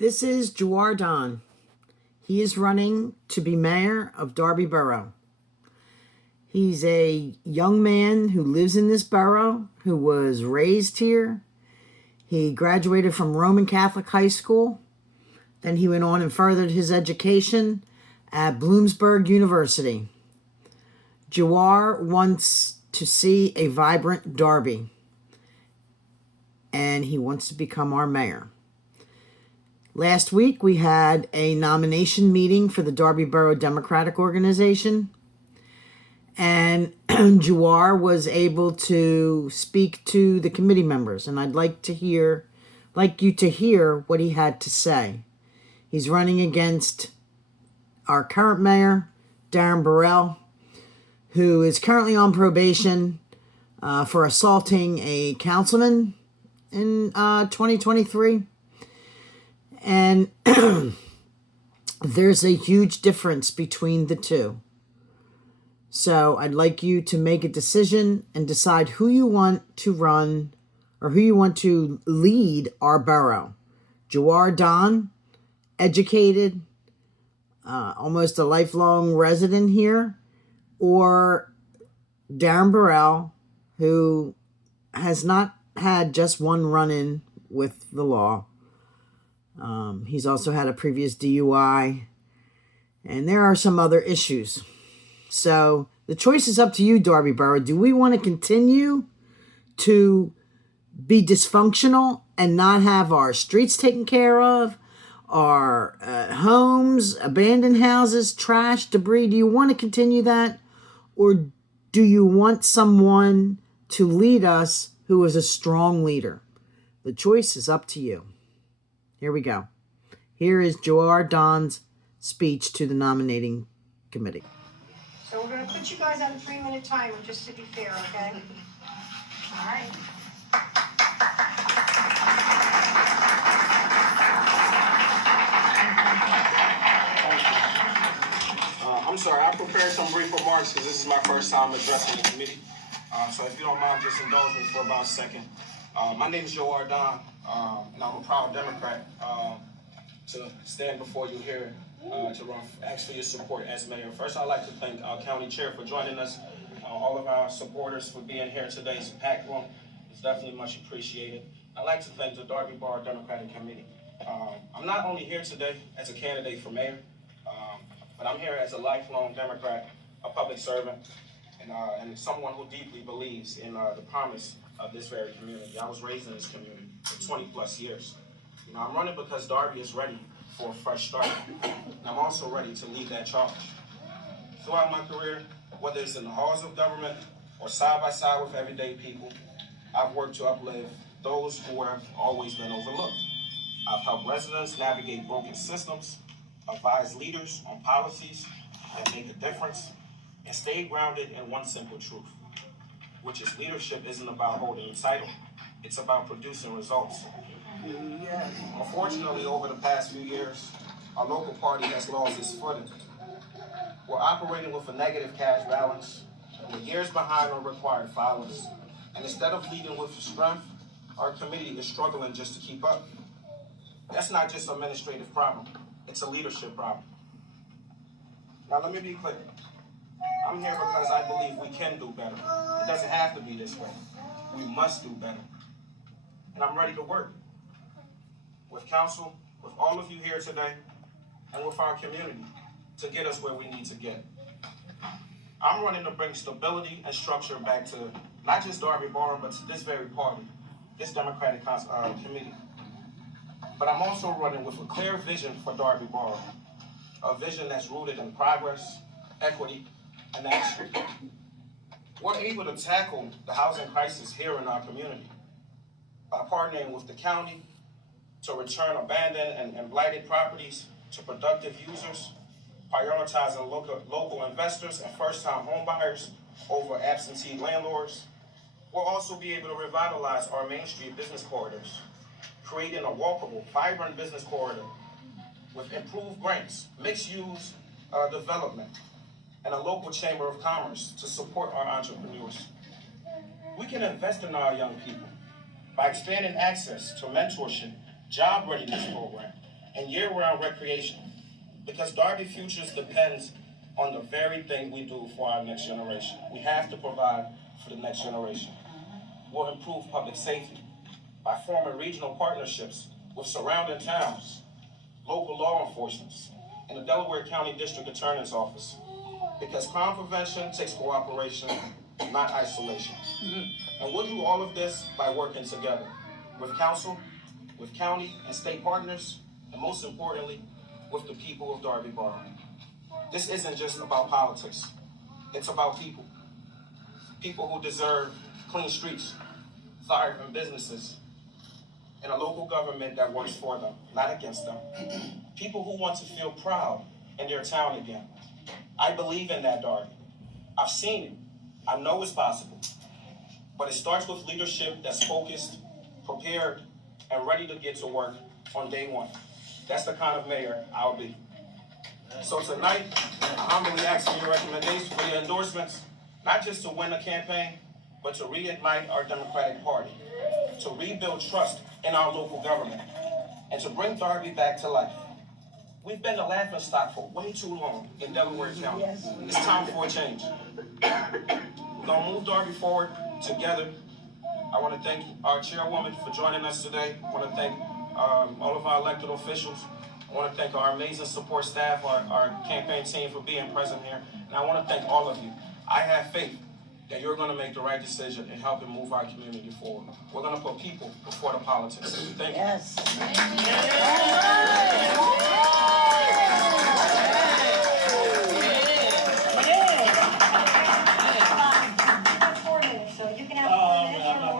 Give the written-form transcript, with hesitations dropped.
This is Joar Dahn. He is running to be mayor of Darby Borough. He's a young man who lives in this borough, who was raised here. He graduated from Roman Catholic High School. Then he went on and furthered his education at Bloomsburg University. Joar wants to see a vibrant Darby, and he wants to become our mayor. Last week, we had a nomination meeting for the Darby Borough Democratic Organization, and Joar was able to speak to the committee members, and I'd like you to hear what he had to say. He's running against our current mayor, Darby Borough, who is currently on probation for assaulting a councilman in 2023. And there's a huge difference between the two. So I'd like you to make a decision and decide who you want to run or who you want to lead our borough. Joar Dahn, educated, almost a lifelong resident here, or Darby Borough, who has not had just one run-in with the law. He's also had a previous DUI, and there are some other issues. So the choice is up to you, Darby Borough. Do we want to continue to be dysfunctional and not have our streets taken care of, our homes, abandoned houses, trash, debris? Do you want to continue that? Or do you want someone to lead us who is a strong leader? The choice is up to you. Here we go. Here is Joar Dahn's speech to the nominating committee. So we're going to put you guys on a 3-minute timer just to be fair, okay? All right. I'm sorry, I prepared some brief remarks because this is my first time addressing the committee. So if you don't mind, just indulge me for about a second. My name is Joar Dahn, and I'm a proud Democrat to stand before you here to ask for your support as mayor. First, I'd like to thank our county chair for joining us, all of our supporters for being here today. It's a packed room. It's definitely much appreciated. I'd like to thank the Darby Borough Democratic Committee. I'm not only here today as a candidate for mayor, but I'm here as a lifelong Democrat, a public servant, and someone who deeply believes in the promise of this very community. I was raised in this community for 20 plus years. I'm running because Darby is ready for a fresh start. And I'm also ready to lead that charge. Throughout my career, whether it's in the halls of government or side by side with everyday people, I've worked to uplift those who have always been overlooked. I've helped residents navigate broken systems, advise leaders on policies that make a difference, and stay grounded in one simple truth, which is leadership isn't about holding a title, it's about producing results. Unfortunately, over the past few years, our local party has lost its footing. We're operating with a negative cash balance, we're years behind on required filings, and instead of leading with strength, our committee is struggling just to keep up. That's not just an administrative problem, it's a leadership problem. Now let me be clear. I'm here because I believe we can do better. It doesn't have to be this way. We must do better. And I'm ready to work with council, with all of you here today, and with our community to get us where we need to get. I'm running to bring stability and structure back to not just Darby Borough, but to this very party, this Democratic committee. But I'm also running with a clear vision for Darby Borough, a vision that's rooted in progress, equity, and action. We're able to tackle the housing crisis here in our community by partnering with the county to return abandoned and blighted properties to productive users, prioritizing local investors and first-time homebuyers over absentee landlords. We'll also be able to revitalize our Main Street business corridors, creating a walkable, vibrant business corridor with improved grants, mixed-use development, and a local chamber of commerce to support our entrepreneurs. We can invest in our young people by expanding access to mentorship, job readiness program, and year-round recreation, because Darby futures depends on the very thing we do for our next generation. We have to provide for the next generation. We'll improve public safety by forming regional partnerships with surrounding towns, local law enforcement, and the Delaware County District Attorney's Office, because crime prevention takes cooperation, not isolation. And we'll do all of this by working together with council, with county and state partners, and most importantly, with the people of Darby Borough. This isn't just about politics. It's about people. People who deserve clean streets, thriving businesses, and a local government that works for them, not against them. People who want to feel proud in their town again. I believe in that, Darby. I've seen it. I know it's possible. But it starts with leadership that's focused, prepared, and ready to get to work on day one. That's the kind of mayor I'll be. So tonight, I'm humbly asking your recommendations for your endorsements, not just to win a campaign, but to reignite our Democratic Party, to rebuild trust in our local government, and to bring Darby back to life. We've been the laughingstock for way too long in Delaware County. It's time for a change. We're gonna move Darby forward together. I want to thank our chairwoman for joining us today. I want to thank all of our elected officials. I want to thank our amazing support staff, our campaign team for being present here. And I want to thank all of you. I have faith that you're going to make the right decision in helping move our community forward. We're going to put people before the politics. Thank you. Yes.